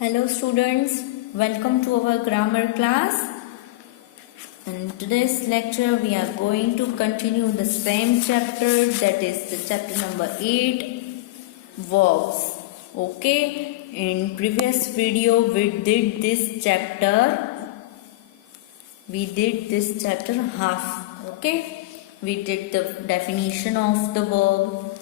Hello students, welcome to our grammar class. In today's lecture we are going to continue the same chapter, that is the chapter number 8, verbs. Okay, in previous video we did this chapter half. Okay, we did the definition of the verb,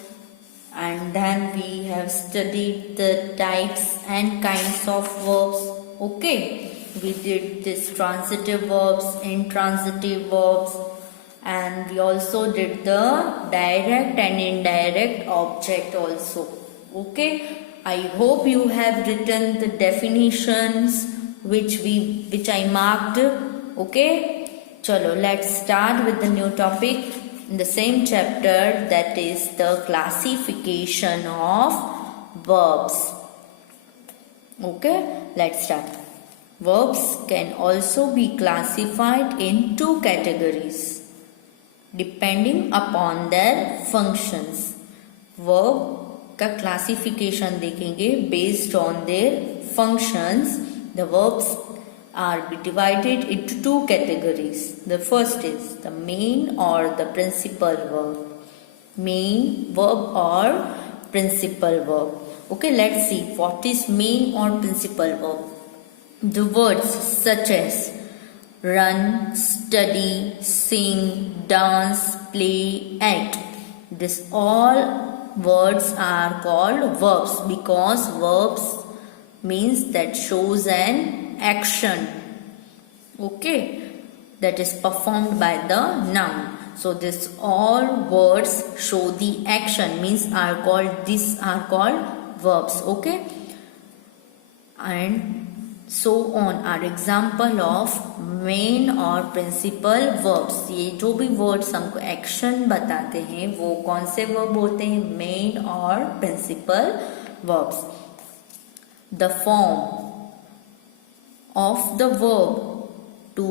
and then we have studied the types and kinds of verbs. Okay, we did this transitive verbs, intransitive verbs, and we also did the direct and indirect object also. Okay, I hope you have written the definitions which I marked. Okay, chalo, let's start with the new topic in the same chapter, that is the classification of verbs. Okay, let's start. Verbs can also be classified in two categories depending upon their functions. Verb का classification देखेंगे based on their functions. The verbs are divided into two categories. The first is the main or the principal verb. Main verb or principal verb. Okay, let's see what is main or principal verb. The words such as run, study, sing, dance, play, act. This all words are called verbs because verbs means that shows an action, okay, that is performed by the noun. So this all words show the action means these are called verbs. Okay, and so on are example of main और principal verbs. ये जो भी words हमको action बताते हैं वो कौन से verb होते हैं? main और principal verbs. The form of the verb to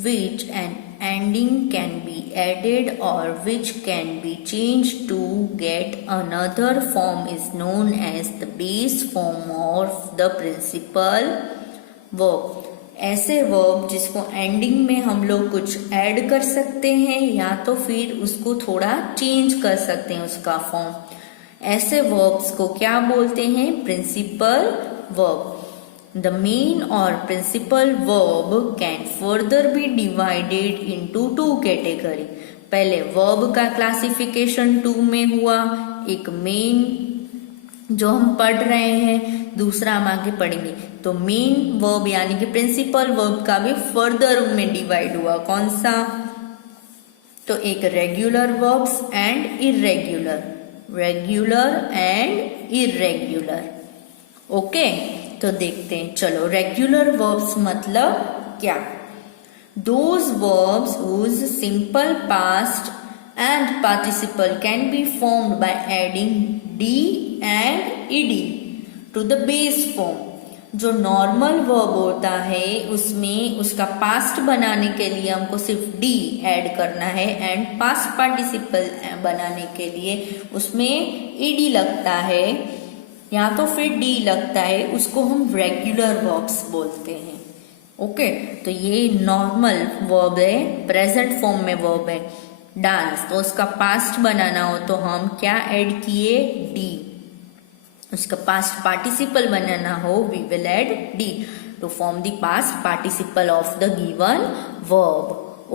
which an ending can be added or which can be changed to get another form is known as the base form of the principal verb. ऐसे verb जिसको ending में हम लोग कुछ add कर सकते हैं या तो फिर उसको थोड़ा चेंज कर सकते हैं उसका फॉर्म, ऐसे वर्ब्स को क्या बोलते हैं? Principal verb. The main or principal verb can further be divided into two category. पहले verb का classification 2 में हुआ, एक main जो हम पढ़ रहे हैं, दूसरा हम आगे पढ़ेंगे. तो main verb यानी कि principal verb का भी further में divide हुआ. कौन सा? तो एक regular verbs and irregular. Regular and irregular. Okay, तो देखते हैं. चलो, रेगुलर वर्ब्स मतलब क्या? Those verbs whose simple past and participle can be formed by adding D and ED to the base form. जो नॉर्मल वर्ब होता है उसमें उसका पास्ट बनाने के लिए हमको सिर्फ डी ऐड करना है एंड पास्ट पार्टिसिपल बनाने के लिए उसमें ईडी लगता है या तो फिर डी लगता है, उसको हम रेगुलर वर्ब्स बोलते हैं. ओके, तो ये नॉर्मल वर्ब है, प्रेजेंट फॉर्म में वर्ब है. डांस, तो उसका पास्ट बनाना हो तो हम क्या ऐड किए? डी. उसका पास्ट पार्टिसिपल बनाना हो we will add D to form the past participle of the given verb.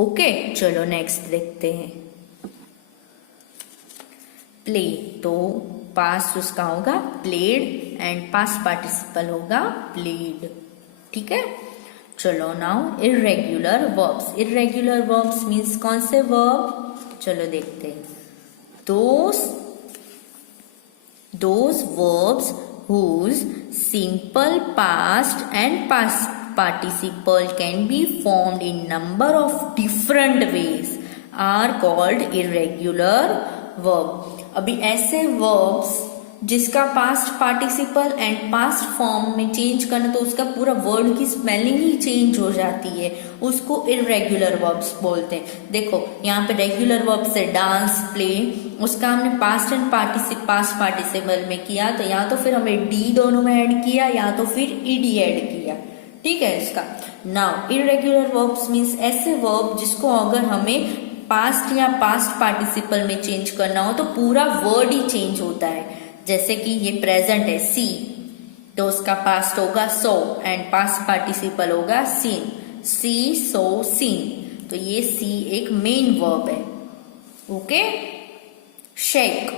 Okay, चलो नेक्स्ट देखते हैं. प्ले, तो पास्ट उसका होगा प्लेड एंड पास्ट पार्टिसिपल होगा प्लेड. ठीक है, चलो. Now irregular verbs. Irregular verbs means कौन से वर्ब? चलो देखते हैं. Those verbs whose simple past and past participle can be formed in number of different ways are called irregular verb. अभी ऐसे verbs जिसका past participle and past form में change करना तो उसका पूरा वर्ड की स्पेलिंग ही चेंज हो जाती है, उसको इरेगुलर वर्ब्स बोलते हैं। देखो यहाँ पे रेगुलर वर्ब से डांस, प्ले, उसका हमने पास्ट एंड पास्ट पार्टिसिपल में किया, तो या तो फिर हमें डी दोनों में ऐड किया या तो फिर ईडी ऐड किया, ठीक है इसका। नाउ इरेगुलर वर्ब्स मीन्स ऐसे वर्ब जिसको अगर हमें पास्ट या पास्ट पार्टिसिपल में चेंज करना हो तो पूरा वर्ड ही चेंज होता है। जैसे कि ये प्रेजेंट है सी, तो उसका पास्ट होगा सो एंड पास्ट पार्टिसिपल होगा सीन, सी सो सीन, तो ये सी एक मेन वर्ब है। Okay, shake,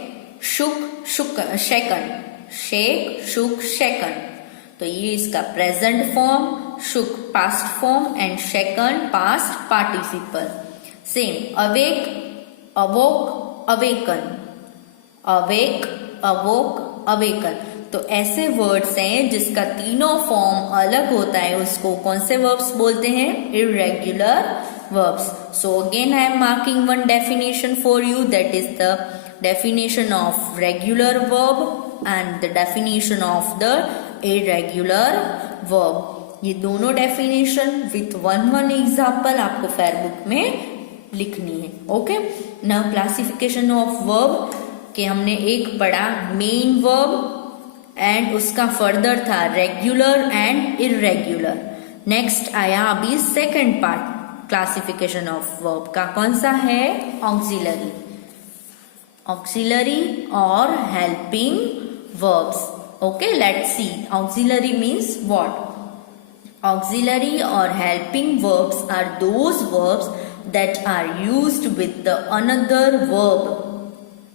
shook shook shaken, shake shook shaken, तो ये इसका present form, shook past form and shaken past participle. Same awake, awoke, awoken, awake, awoke, awoken, तो ऐसे words हैं जिसका तीनों फॉर्म अलग होता है, उसको कौन से वर्ब्स बोलते हैं? Irregular verbs. So again I am marking one definition for you, that is the definition of regular verb and the definition of the irregular verb. ये दोनों डेफिनेशन विथ वन एग्जाम्पल आपको फेयर बुक में लिखनी है। Okay, now classification of verb कि हमने एक पढ़ा मेन वर्ब एंड उसका फर्दर था रेगुलर एंड इरेगुलर। नेक्स्ट आया अभी second part classification of verb का, कौन सा है? ऑक्सिलरी, ऑक्सिलरी और helping verbs. Okay, let's C auxiliary means what. Auxiliary or helping verbs are those verbs that are used with the another verb.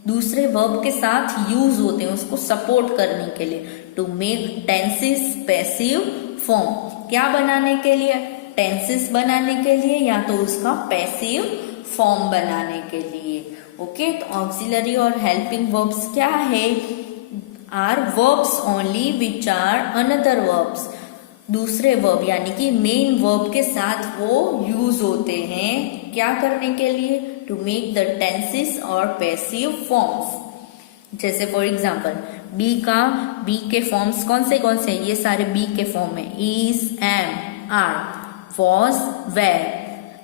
दूसरे verb के साथ यूज होते हैं उसको सपोर्ट करने के लिए। To make tenses passive form, क्या बनाने के लिए? टेंसेस बनाने के लिए या तो उसका पैसिव फॉर्म बनाने के लिए। ओके, तो ऑक्सिलरी और हेल्पिंग वर्ब्स क्या है? Are verbs only which are another verbs, दूसरे वर्ब यानी कि मेन वर्ब के साथ वो यूज होते हैं क्या करने के लिए? टू मेक द टेंसेस और पैसिव फॉर्म्स। जैसे फॉर एग्जाम्पल बी के फॉर्म्स कौन से ये सारे बी के फॉर्म है, is, am, are, was, were.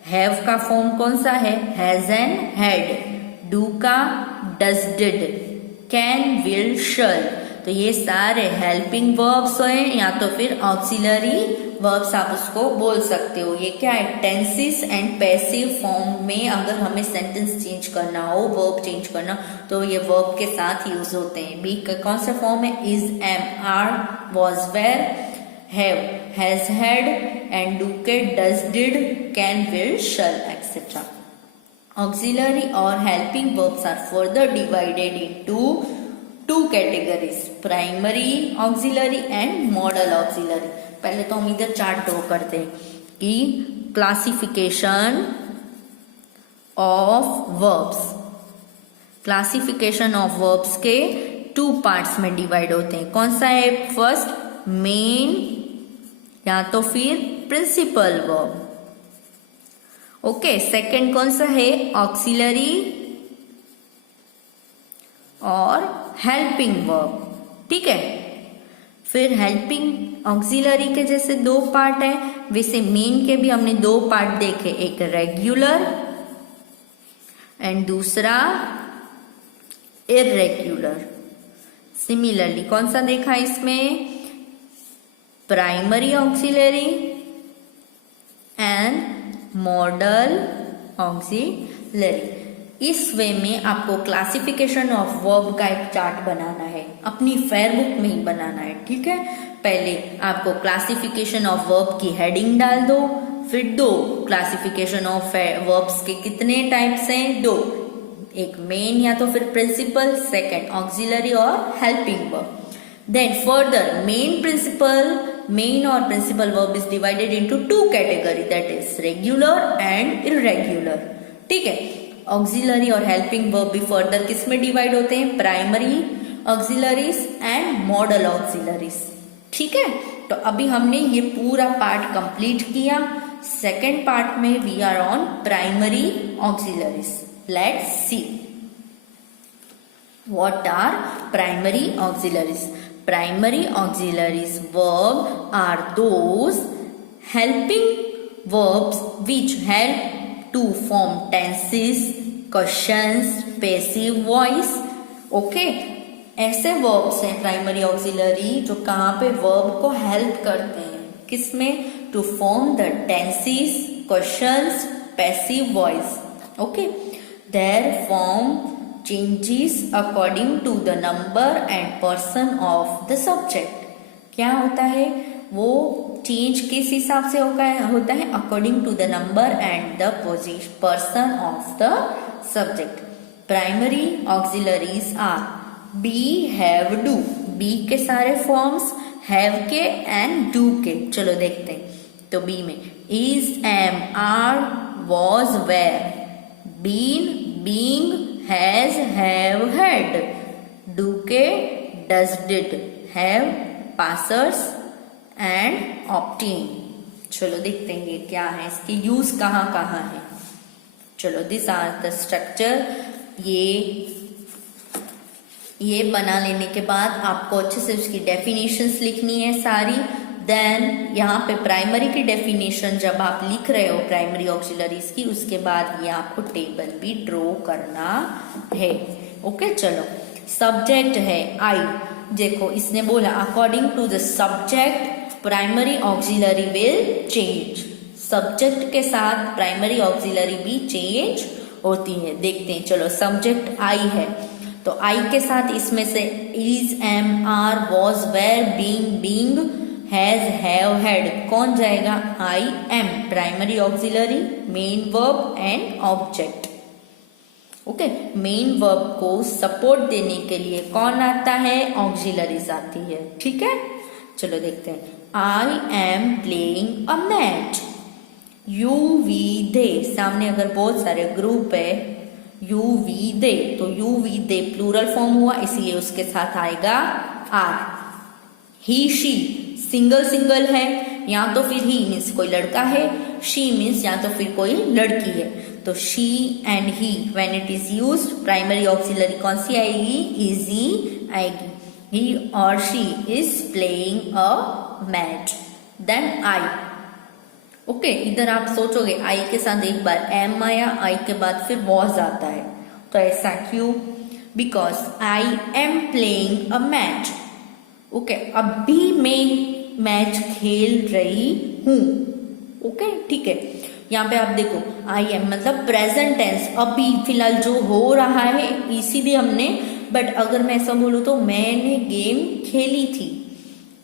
Have का फॉर्म कौन सा है? Has and had. डू का does, did, can, will, shall, तो ये सारे हेल्पिंग वर्ब्स हैं या तो फिर ऑक्सिलरी वर्ब्स आप उसको बोल सकते हो। ये क्या है? टेंसेस एंड पैसिव फॉर्म में अगर हमें सेंटेंस चेंज करना हो, वर्ब चेंज करना, तो ये वर्ब के साथ यूज होते हैं। बी का कौन सा फॉर्म है? Is, am, are, was, were, have, has, had and do के does, did, can, will, shall etcetera. Auxiliary और helping verbs are further divided into two categories, primary auxiliary and modal auxiliary. पहले तो हम इधर chart draw करते हैं कि classification of verbs, classification of verbs के टू पार्ट्स में डिवाइड होते हैं। कौन सा है? फर्स्ट मेन या तो फिर प्रिंसिपल वर्ब। ओके, सेकंड कौन सा है? ऑक्सिलरी और हेल्पिंग वर्ब, ठीक है। फिर हेल्पिंग ऑक्सिलरी के जैसे दो पार्ट है, वैसे मेन के भी हमने दो पार्ट देखे, एक रेगुलर एंड दूसरा इरेगुलर। सिमिलरली कौन सा देखा इसमें? Primary auxiliary and modal auxiliary. इस वे में आपको क्लासिफिकेशन ऑफ वर्ब का एक चार्ट बनाना है, अपनी फेयर बुक में ही बनाना है, ठीक है। पहले आपको क्लासिफिकेशन ऑफ वर्ब की हेडिंग डाल दो, फिर दो क्लासिफिकेशन ऑफ वर्ब्स के कितने टाइप्स हैं? दो, एक मेन या तो फिर प्रिंसिपल, सेकंड ऑक्सिलरी और helping verb. Then further main और principal verb is divided into two category, that is regular and irregular, ठीक है। ऑक्सिलरी और हेल्पिंग वर्ब भी फर्दर किस में डिवाइड होते हैं? Primary auxiliaries and modal auxiliaries, ठीक है। तो अभी हमने ये पूरा पार्ट कंप्लीट किया। सेकेंड पार्ट में we are on primary auxiliaries. Let's see. What are primary auxiliaries? Primary auxiliaries verb are those helping verbs which help to form tenses, questions, passive voice. Okay, ऐसे verbs हैं primary auxiliary जो कहाँ पे verb को help करते हैं, किसमें? To form the tenses, questions, passive voice. Okay, their form changes according to the number and person of the subject. क्या होता है? वो चेंज किस हिसाब से होता है? According to the number and the person of the subject. Primary auxiliaries are be, have, do. Be के सारे फॉर्म्स, हैव के एंड डू के. चलो देखते हैं. तो बी में is, am, are, was, were. Been, being, has, have, had. Do के does, did, have, passers and obtain. चलो देखते हैं ये क्या है, इसके यूज कहाँ कहाँ है. चलो दिस आर द स्ट्रक्चर. ये बना लेने के बाद आपको अच्छे से उसकी डेफिनेशंस लिखनी है सारी. देन यहाँ पे प्राइमरी की डेफिनेशन जब आप लिख रहे हो प्राइमरी ऑक्सिलरीज की, उसके बाद ये आपको टेबल भी ड्रॉ करना है. ओके, चलो. सब्जेक्ट है आई. देखो इसने बोला according to the subject primary auxiliary will change. Subject के साथ प्राइमरी ऑक्सिलरी भी चेंज होती है. देखते हैं. चलो, सब्जेक्ट आई है तो आई के साथ इसमें से is, am, are, was, were, being, has, have, had कौन जाएगा? I am. Primary auxiliary, main verb and object. Okay, main verb को सपोर्ट देने के लिए कौन आता है? ऑक्सिलरीज आती है. ठीक है, चलो देखते हैं. I am playing a match. You, we, they. सामने अगर बहुत सारे ग्रुप है, यू, वी, दे, तो you, we, they plural form हुआ, इसलिए उसके साथ आएगा आर. ही, शी सिंगल है, या तो फिर ही मीन्स कोई लड़का है, शी मीन्स या तो फिर कोई लड़की है. तो she and he when it is used primary auxiliary कौन सी आएगी? इजी आएगी. ही और she is playing a match. Then I. Okay, इधर आप सोचोगे आई के साथ एक बार एम आया, आई के बाद फिर वॉज आता है, तो ऐसा क्यों? Because I am playing a match. Okay, अभी मैं मैच खेल रही हूं. ओके, ठीक है. यहाँ पे आप देखो आई एम मतलब प्रेजेंट टेंस, अभी फिलहाल जो हो रहा है इसीलिए हमने. बट अगर मैं ऐसा बोलूँ तो मैंने गेम खेली थी.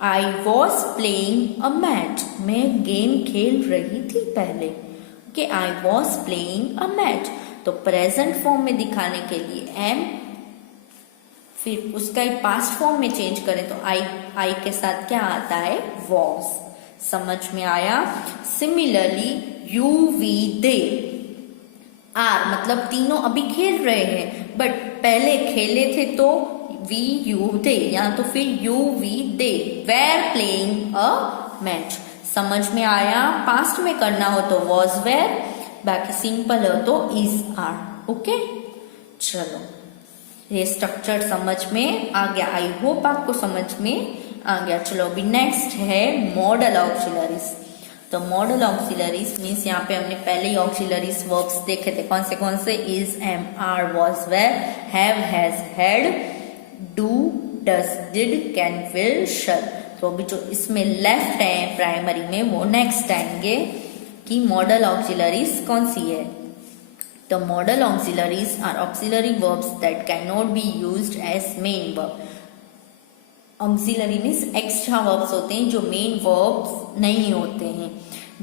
I was playing a match. मैं गेम खेल रही थी पहले. Okay, I was playing a match. तो प्रेजेंट फॉर्म में दिखाने के लिए एम, फिर उसका ही पास्ट फॉर्म में चेंज करें तो आई के साथ क्या आता है? वॉज. समझ में आया? Similarly you, we, they, are मतलब तीनों अभी खेल रहे हैं, बट पहले खेले थे तो वी, यू, दे, या तो फिर you, we, they were playing a match. समझ में आया? पास्ट में करना हो तो वॉज, वेर, बाकी सिंपल हो तो इज, आर. ओके, चलो ये स्ट्रक्चर समझ में आ गया. आई होप आपको समझ में आ गया. चलो अभी नेक्स्ट है मॉडल ऑक्सिलरीज. तो मॉडल ऑक्सिलरीज मीन्स यहाँ पे हमने पहले ही ऑक्सिलरीज वर्ब्स देखे थे. कौन से? Is, am, are, was, were, have, has, had, do, does, did, can, will, shall. तो अभी जो इसमें लेफ्ट है प्राइमरी में वो नेक्स्ट आएंगे कि मॉडल ऑक्सिलरीज कौन सी है. The modal auxiliaries are auxiliary verbs that cannot be used as main verb. Auxiliary means extra verbs होते हैं जो main verbs नहीं होते हैं.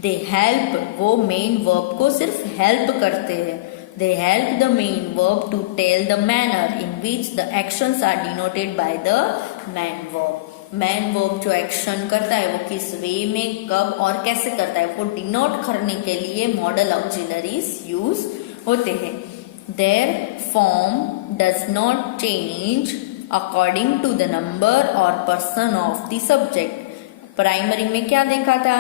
They help, वो main verb को सिर्फ help करते हैं. They help the main verb to tell the manner in which the actions are denoted by the main verb. main verb जो action करता है वो किस वे में, कब और कैसे करता है वो डिनोट करने के लिए modal auxiliaries use होते हैं. Their form does not change according to the number or person of the subject. Primary में क्या देखा था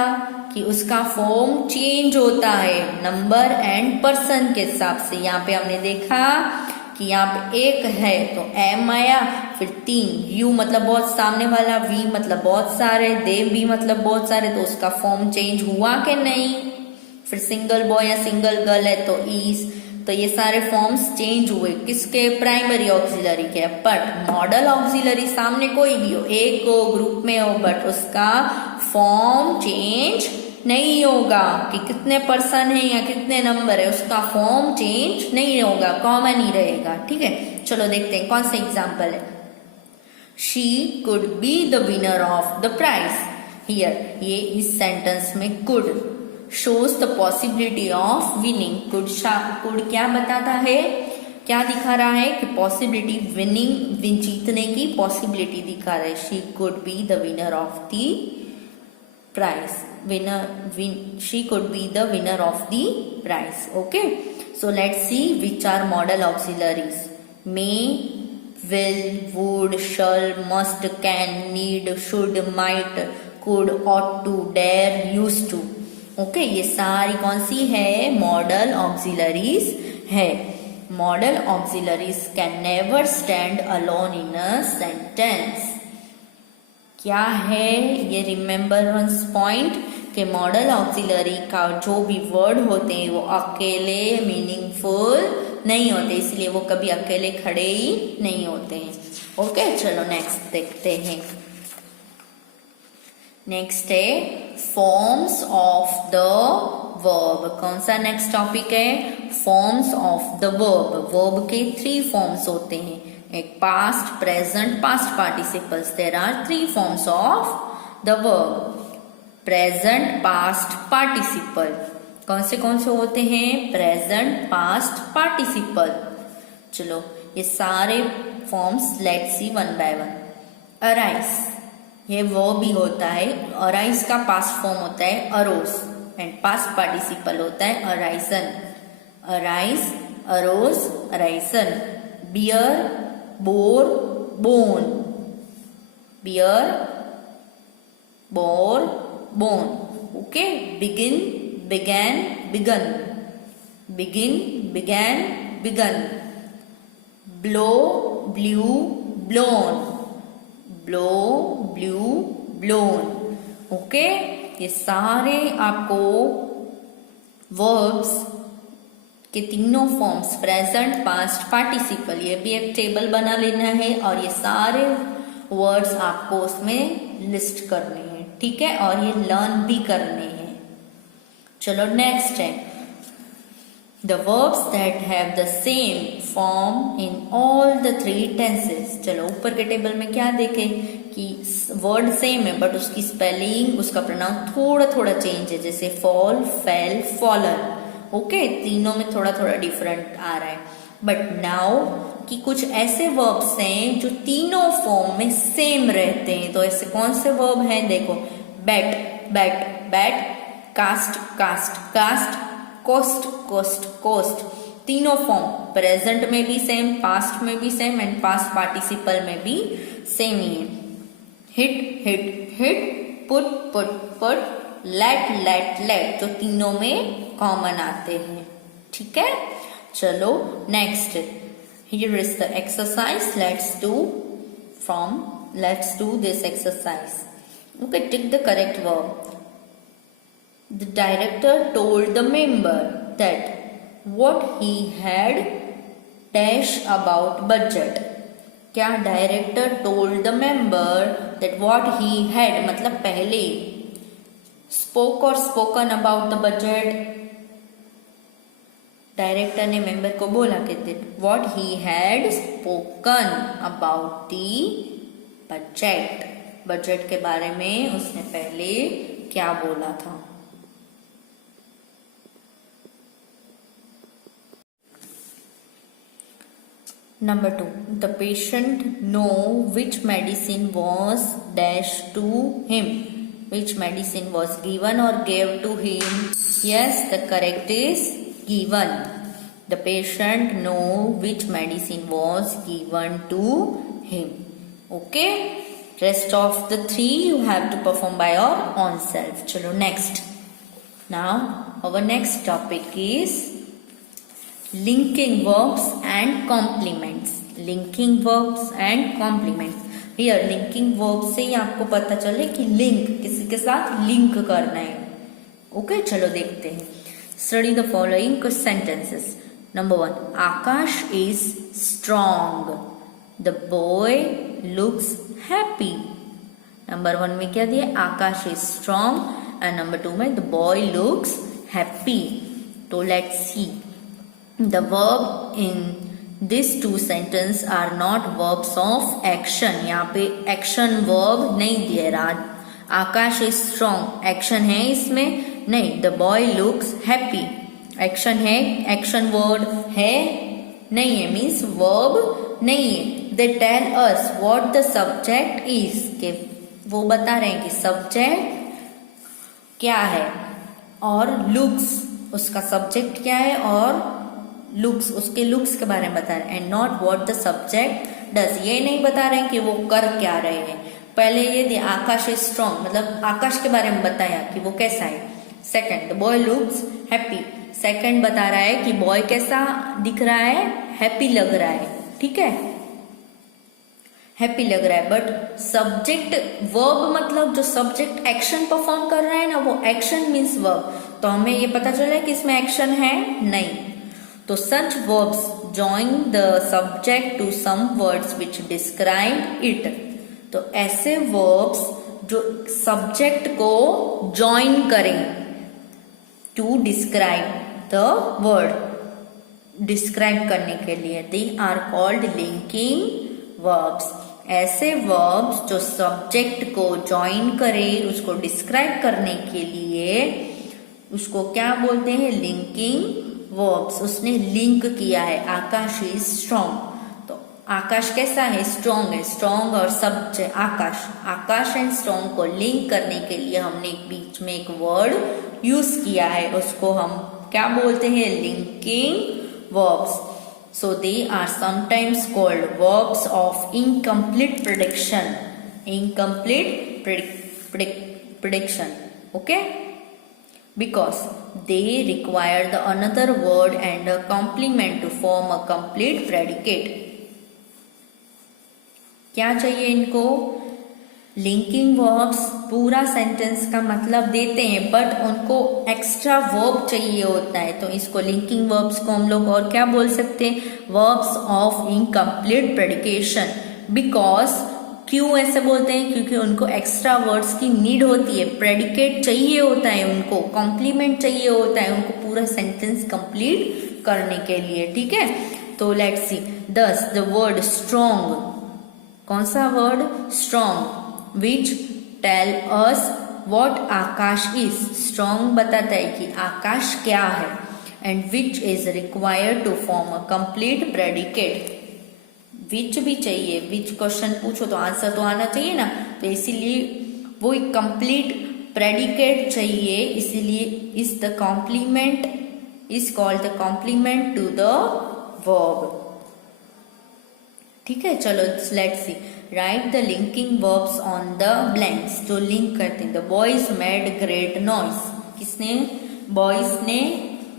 कि उसका फॉर्म चेंज होता है नंबर एंड पर्सन के हिसाब से. यहाँ पे हमने देखा कि यहाँ पे एक है तो एम आया, फिर 3, यू मतलब बहुत सामने वाला, वी मतलब बहुत सारे, दे भी मतलब बहुत सारे, तो उसका फॉर्म चेंज हुआ कि नहीं। फिर सिंगल बॉय या सिंगल गर्ल है तो इज, तो ये सारे फॉर्म्स चेंज हुए किसके, प्राइमरी ऑक्सिलरी के। बट मॉडल ऑक्सिलरी सामने कोई भी हो, एक हो, ग्रुप में हो, बट उसका फॉर्म चेंज नहीं होगा कि कितने पर्सन है या कितने नंबर है, उसका फॉर्म चेंज नहीं होगा, कॉमन ही रहेगा। ठीक है, चलो देखते हैं कौन सा एग्जाम्पल है। She could be the winner of the prize. Here ये इस सेंटेंस में could shows the possibility of winning. Could क्या बताता है, क्या दिखा रहा है कि पॉसिबिलिटी, विनिंग, जीतने की पॉसिबिलिटी दिखा रहा है। She could be the winner of the prize, she could be the winner of the prize. Okay, so let's see which are model auxiliaries. May, will, would, shall, must, can, need, should, might, could, ought to, dare, used to. Okay, ये सारी कौन सी है, model auxiliaries है। model auxiliaries can never stand alone in a sentence. क्या है ये, remember once point कि model auxiliary का जो भी वर्ड होते हैं वो अकेले मीनिंगफुल नहीं होते, इसलिए वो कभी अकेले खड़े ही नहीं होते हैं। ओके, चलो नेक्स्ट देखते हैं। नेक्स्ट है फॉर्म्स ऑफ द वर्ब। कौन सा नेक्स्ट टॉपिक है, forms of the verb. Verb के 3 फॉर्म्स होते हैं, एक past, present, past participles. There are 3 forms of the verb, present, past, participle. कौन से होते हैं, प्रेजेंट, पास्ट, पार्टिसिपल। चलो ये सारे forms let's see one by one. Arise, ये वर्ब भी होता है। अराइज का पास्ट फॉर्म होता है अरोज एंड पास्ट पार्टिसिपल होता है arisen. Arise, arose, arisen. Bear, bore, borne. Bear, bore, borne. Okay, begin, began, begun. Begin, began, begun. Blow, blew, blown. Blow, blew, blown. Okay, ये सारे आपको verbs के तीनों forms, present, past, participle, ये भी एक टेबल बना लेना है और ये सारे वर्ड्स आपको उसमें लिस्ट करने हैं। ठीक है, और ये लर्न भी करने हैं। चलो नेक्स्ट है the verbs that have the same form in all the 3 tenses. चलो ऊपर के टेबल में क्या देखें कि वर्ड सेम है बट उसकी स्पेलिंग, उसका प्रोनाउन थोड़ा थोड़ा चेंज है, जैसे फॉल, फेल, फॉलन। ओके, तीनों में थोड़ा थोड़ा डिफरेंट आ रहा है। बट नाउ कि कुछ ऐसे वर्ब्स हैं जो तीनों फॉर्म में सेम रहते हैं। तो ऐसे कौन से वर्ब हैं, देखो, bet, bet, bet, cast, cast, cast, cost, cost, cost. तीनों फॉर्म प्रेजेंट में भी सेम, पास्ट में भी सेम एंड पास्ट पार्टिसिपल में भी सेम ही है। Hit, hit, hit, put, put, put, let, let, let, जो तीनों में कॉमन आते हैं। ठीक है, चलो next, here is the exercise, let's do this exercise. Okay, tick the correct verb. The director told the member that what he had dash about budget. क्या director told the member that what he had मतलब पहले spoke और spoken about the budget। Director ने member को बोला कि what he had spoken about the budget, budget के बारे में उसने पहले क्या बोला था। Number 2, the patient know which medicine was dash to him. Which medicine was given or gave to him? Yes, the correct is given. The patient know which medicine was given to him. Okay, rest of the 3 you have to perform by your own self. Chalo next. Now our next topic is linking verbs and complements, linking verbs and complements. Here linking verb से ही आपको पता चले कि link, किसी के साथ link करना है। ओके, चलो देखते हैं। Study the following sentences. Number 1, Akash is strong, the boy looks happy. Number 1 में क्या दिया, Akash is strong, and number 2 में द बॉय लुक्स हैप्पी। तो let's see, the verb in this 2 sentence are not verbs of action. यहाँ पे action verb नहीं दिया रहा। आकाश इज स्ट्रॉन्ग, एक्शन है इसमें? नहीं। The boy looks happy, action है, एक्शन वर्ड है? नहीं है, मीन्स वर्ब नहीं है। They tell us what the subject is, के वो बता रहे हैं कि सब्जेक्ट क्या है, और लुक्स उसका सब्जेक्ट क्या है, और लुक्स उसके लुक्स के बारे में बता रहे हैं। And not what the subject does, ये नहीं बता रहे हैं कि वो कर क्या रहे हैं। पहले ये दिया आकाश इज स्ट्रॉन्ग, मतलब आकाश के बारे में बताया कि वो कैसा है। Second, the boy looks happy, second बता रहा है कि बॉय कैसा दिख रहा है, हैप्पी लग रहा है। ठीक है, हैप्पी लग रहा है। बट सब्जेक्ट वर्ब मतलब जो सब्जेक्ट एक्शन परफॉर्म कर रहा है ना, वो एक्शन मीन्स वर्ब। तो हमें ये पता चला है कि इसमें एक्शन है नहीं। तो such verbs join the subject to some words which describe it. तो ऐसे वर्ब्स जो सब्जेक्ट को जॉइन करें to describe the word, describe करने के लिए, they are called linking verbs. ऐसे वर्ब्स जो सब्जेक्ट को जॉइन करे, उसको डिस्क्राइब करने के लिए, उसको क्या बोलते हैं, लिंकिंग वर्ब्स। उसने लिंक किया है, आकाश इज स्ट्रॉन्ग, तो आकाश कैसा है, स्ट्रॉन्ग है। स्ट्रॉन्ग और subject Akash, Akash and strong को लिंक करने के लिए हमने बीच में एक वर्ड यूज किया है, उसको हम क्या बोलते हैं, linking verbs. So they are sometimes called verbs of incomplete prediction, incomplete prediction. Okay, because they require the another word and a complement to form a complete predicate. क्या चाहिए इनको, लिंकिंग वर्ब्स पूरा सेंटेंस का मतलब देते हैं, but उनको extra verb चाहिए होता है। तो इसको लिंकिंग वर्ब्स को हम लोग और क्या बोल सकते हैं, वर्ब्स ऑफ इनकम्प्लीट प्रेडिकेशन। बिकॉज क्यों ऐसे बोलते हैं, क्योंकि उनको एक्स्ट्रा वर्ड्स की नीड होती है, प्रेडिकेट चाहिए होता है उनको, कॉम्प्लीमेंट चाहिए होता है उनको पूरा सेंटेंस कंप्लीट करने के लिए। ठीक है, तो लेट्स सी, दस द वर्ड स्ट्रॉन्ग, कौन सा word, strong, which tell us what Akash is. Strong बताता है कि आकाश क्या है, and which is required to form a complete predicate. Which भी चाहिए, विच क्वेश्चन पूछो तो आंसर तो आना चाहिए ना, तो इसीलिए वो एक कंप्लीट प्रेडिकेट चाहिए, इसीलिए is the complement is called the complement to the verb. ठीक है, चलो let's see, right the linking verbs on the blanks, जो लिंक करते हैं। The boys made great noise, किसने, बॉयज ने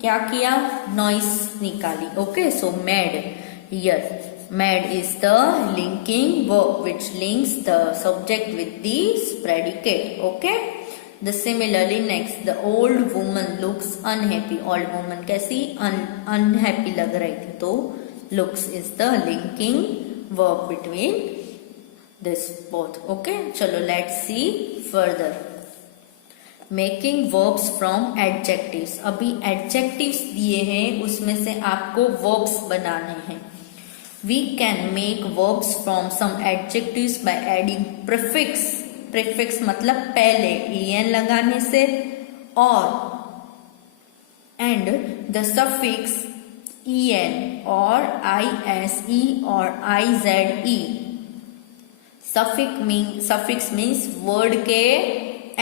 क्या किया, नॉइस निकाली। Okay, so made, here made is the linking verb which links the subject with the predicate. Okay, the similarly next, the old woman looks unhappy. old woman कैसी, unhappy लग रही थी, तो looks is the linking verb between this both. Okay, चलो let's see further. Making verbs from adjectives, अभी adjectives दिए हैं, उसमें से आपको वर्ब्स बनाने हैं। We can make verbs from some adjectives by adding prefix. Prefix मतलब पहले en लगाने से, और and the suffix en or ise or ize. Suffix means word के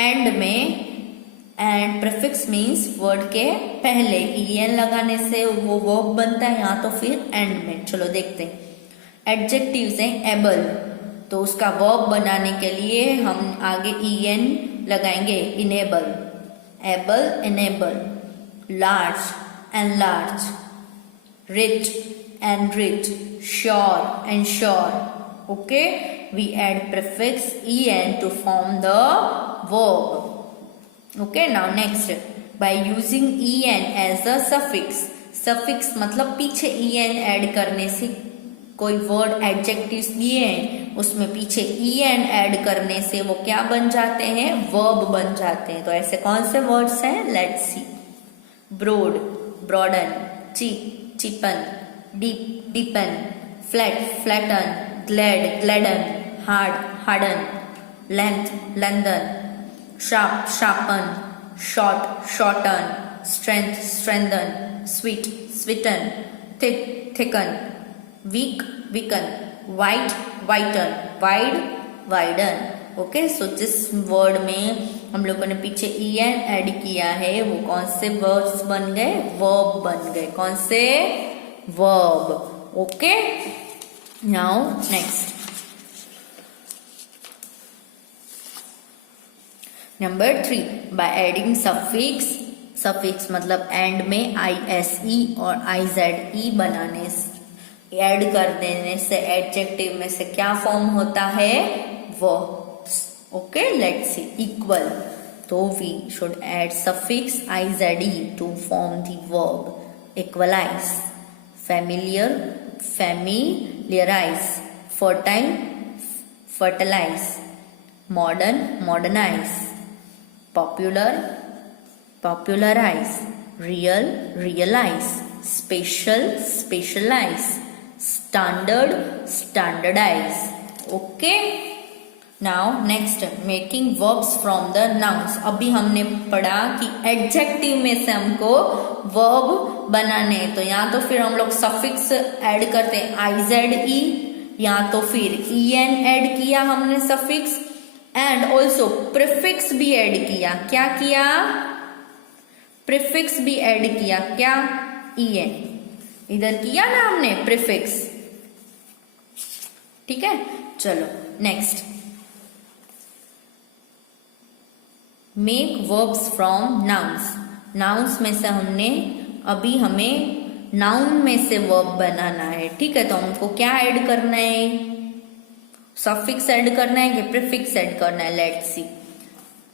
end में, एंड प्रीफिक्स मीन्स वर्ड के पहले en लगाने से वो वर्ब बनता है, यहाँ तो फिर एंड में। चलो देखते हैं, एडजेक्टिव्स हैं एबल, तो उसका वर्ब बनाने के लिए हम आगे en लगाएंगे, enable, able enable, large enlarge, rich and rich, sure and sure. Okay, we add prefix en to form the verb. Okay, now next, by using en as a suffix. suffix मतलब पीछे en add करने से, कोई word adjectives दिए हैं उसमें पीछे en add करने से वो क्या बन जाते हैं, वर्ब बन जाते हैं. तो ऐसे कौन से वर्ड्स हैं, let's see. Broad, broaden, cheap, cheapen, deep, deepen, flat, flatten, glad, gladden, hard, harden, length, lengthen, sharp, sharpen, short, shorten, strength, strengthen, sweet, sweeten, thick, thicken, weak, weaken, white, whiten, wide, widen. Okay, so जिस word में हम लोगों ने पीछे en add किया है वो कौन से वर्ड्स बन गए, वर्ब बन गए. कौन से, verb. Okay, now next number 3, by adding suffix. Suffix मतलब एंड में ise और ize बनाने से, ऐड कर देने से एडजेक्टिव में से क्या फॉर्म होता है, verbs. Okay, let's see. Equal, तो we should add suffix ize to form the verb. Equalise, familiar, familiarize, fertile, fertilize, modern, modernize, popular, popularize, real, realize, special, specialize, standard, standardize. Okay, now next, making verbs from the nouns. अभी हमने पढ़ा कि adjective में से हमको verb बनाने, तो या तो फिर हम लोग सफिक्स ऐड करते हैं ize, या तो फिर en ऐड किया हमने सफिक्स, एंड ऑल्सो प्रीफिक्स भी ऐड किया. क्या किया, प्रीफिक्स भी ऐड किया. क्या, en इधर किया ना हमने प्रीफिक्स. ठीक है, चलो next. Make verbs from nouns. Nouns में से हमने अभी हमें नाउन में से वर्ब बनाना है. ठीक है, तो हमको क्या ऐड करना है, सफिक्स ऐड करना है कि प्रीफिक्स ऐड करना है. Let's see.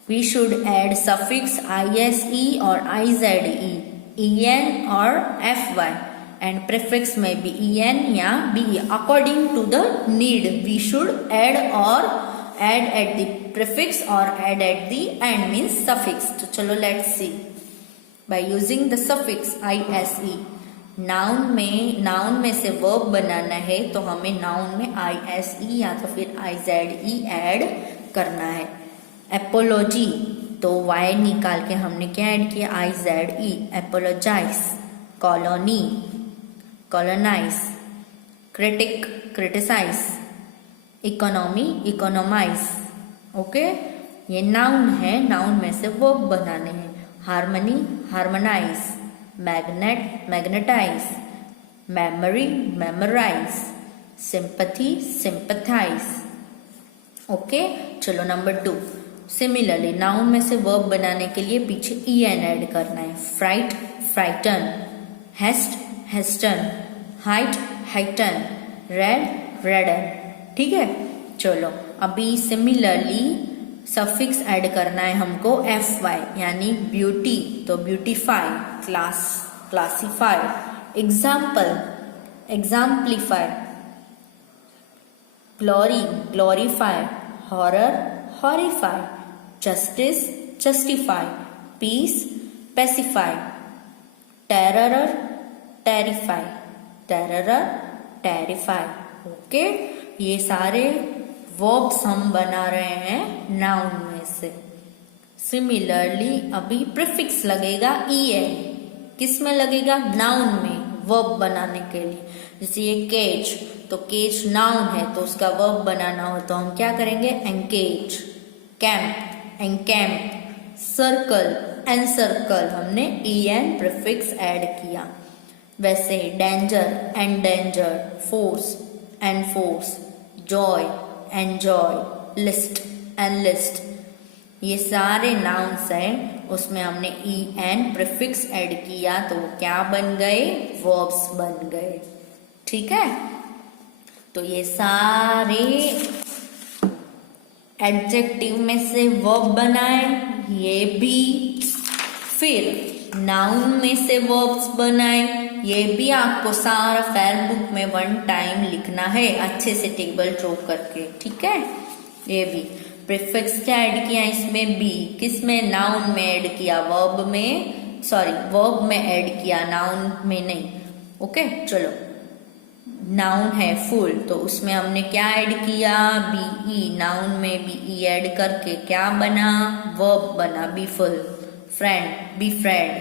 We should add suffix ise और ize, en और fy, एंड प्रीफिक्स में भी en या be. According to the need we should add और add at the prefix or add at the end, means suffix. तो चलो let's see. By using the suffix ise, noun में से verb बनाना है तो हमें नाउन में ise या तो फिर ize ऐड करना है. एपोलॉजी, तो y निकाल के हमने क्या ऐड किया, ize. Apologize, colony, colonize, critic, criticize, economy, economize. Okay, ये नाउन है, नाउन में से वर्ब बनाने हैं. Harmony, harmonize, magnet, magnetize, memory, memorize, sympathy, sympathize. Okay, चलो नंबर 2. सिमिलरली नाउन में से वर्ब बनाने के लिए पीछे en ऐड करना है. Fright, frighten, haste, hasten, height, heighten, red, redden. ठीक है, चलो अभी सिमिलरली सफिक्स ऐड करना है हमको fy, यानी ब्यूटी, तो beautify, class, classify, example, exemplify, glory, glorify, horror, horrify, justice, justify, peace, pacify, terror, terrify, terror, terrify. Okay, ये सारे वर्ब्स हम बना रहे हैं नाउन में से. सिमिलरली अभी प्रीफिक्स लगेगा en. किस में लगेगा, नाउन में, वर्ब बनाने के लिए. जैसे ये केज, तो केज नाउन है तो उसका वर्ब बनाना हो तो हम क्या करेंगे, encage. Camp, encamp, circle, encircle, हमने en प्रीफिक्स ऐड किया. वैसे danger, endanger, force, enforce, joy, enjoy, list, enlist, ये सारे नाउन्स हैं, उसमें हमने en प्रीफिक्स ऐड किया तो वो क्या बन गए, वर्ब्स बन गए। ठीक है, तो ये सारे एडजेक्टिव में से वर्ब बनाए, ये भी। फिर नाउन में से वर्ब्स बनाए, ये भी आपको सारा फेयर बुक में 1 टाइम लिखना है, अच्छे से टेबल ड्रॉ करके। ठीक है, ये भी प्रीफिक्स क्या ऐड किया इसमें, बी, किस में, नाउन में ऐड किया, वर्ब में, सॉरी वर्ब में ऐड किया, नाउन में नहीं। ओके, चलो, नाउन है फुल, तो उसमें हमने क्या ऐड किया, बीई, नाउन में बीई ऐड करके क्या बना, वर्ब बना, befool. Friend, befriend.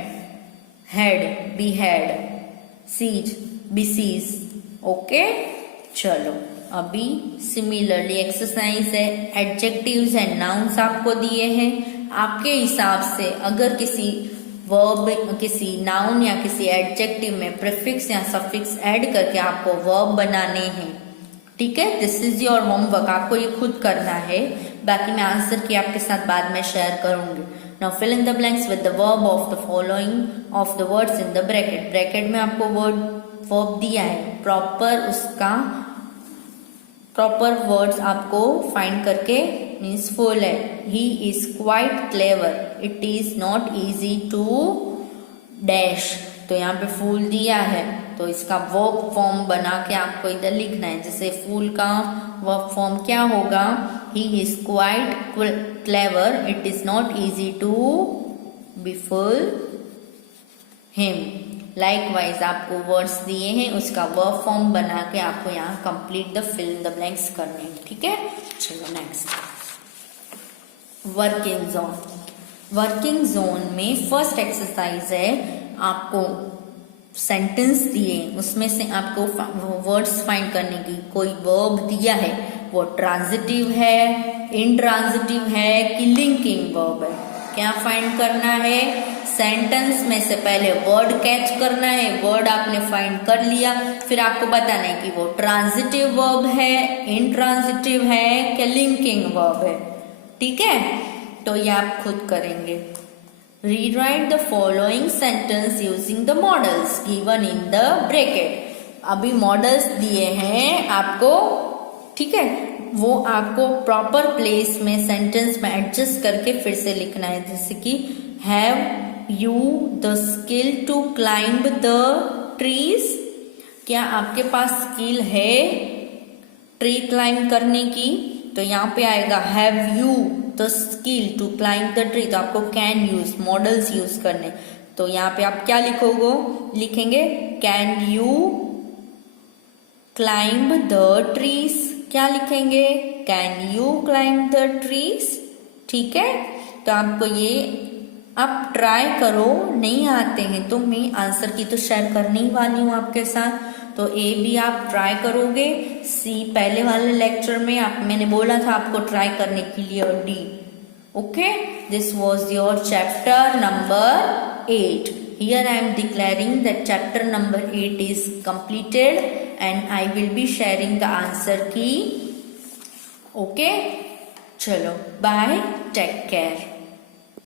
Head, behead. Seize, besiege. Okay, चलो, अभी सिमिलरली एक्सरसाइज है, एडजेक्टिव्स एंड नाउन्स आपको दिए हैं। आपके हिसाब से अगर किसी वर्ब, किसी नाउन या किसी एडजेक्टिव में प्रीफिक्स या सफिक्स ऐड करके आपको वर्ब बनाने हैं, ठीक है, दिस इज योर होमवर्क, आपको ये खुद करना है। बाकी मैं आंसर की आपके साथ बाद में शेयर करूंगी। Now fill in the blanks with the verb of the following of the words in the bracket. Bracket में आपको वर्ब दिया है, प्रॉपर वर्ड्स आपको फाइंड करके, मीन्स फुल है, he is quite clever, it is not easy to dash, तो यहाँ पे फूल दिया है, तो इसका वर्ब फॉर्म बना के आपको इधर लिखना है। जैसे फूल का वर्ब फॉर्म क्या होगा, he is quite clever, it is not easy to befool him. Likewise आपको वर्ड्स दिए हैं, उसका वर्ब फॉर्म बना के आपको यहाँ complete the fill in the blanks करने हैं। ठीक है, चलो next, working zone. Working zone में फर्स्ट एक्सरसाइज है, आपको सेंटेंस दिए, उसमें से आपको वर्ड्स फाइंड करने की। कोई वर्ब दिया है, वो ट्रांजिटिव है, इंट्रांजिटिव है कि लिंकिंग वर्ब है, क्या फाइंड करना है, सेंटेंस में से पहले वर्ड कैच करना है, वर्ड आपने फाइंड कर लिया, फिर आपको बताना है कि वो ट्रांजिटिव वर्ब है, इंट्रांजिटिव है कि लिंकिंग वर्ब है। ठीक है, तो ये आप खुद करेंगे। Rewrite the following sentence using the models given in the bracket. अभी मॉडल्स दिए हैं आपको, ठीक है, वो आपको प्रॉपर प्लेस में सेंटेंस में एडजस्ट करके फिर से लिखना है। जैसे कि have you the skill to climb the trees, क्या आपके पास स्किल है ट्री क्लाइंब करने की, तो यहाँ पे आएगा have you the skill to climb the tree, तो आपको कैन यूज, मॉडल्स यूज करने, तो यहाँ पे आप क्या लिखेंगे, can you climb the trees, क्या लिखेंगे, can you climb the trees. ठीक है, तो आपको ये आप ट्राई करो, नहीं आते हैं तो मैं आंसर की तो शेयर करने ही वाली हूँ आपके साथ, तो ए भी आप ट्राई करोगे, सी पहले वाले लेक्चर में मैंने बोला था आपको ट्राई करने के लिए, और D. Okay, this was your chapter number 8। Here I am declaring that chapter number 8 is completed and I will be sharing the answer की। ओके, चलो बाय, टेक केयर।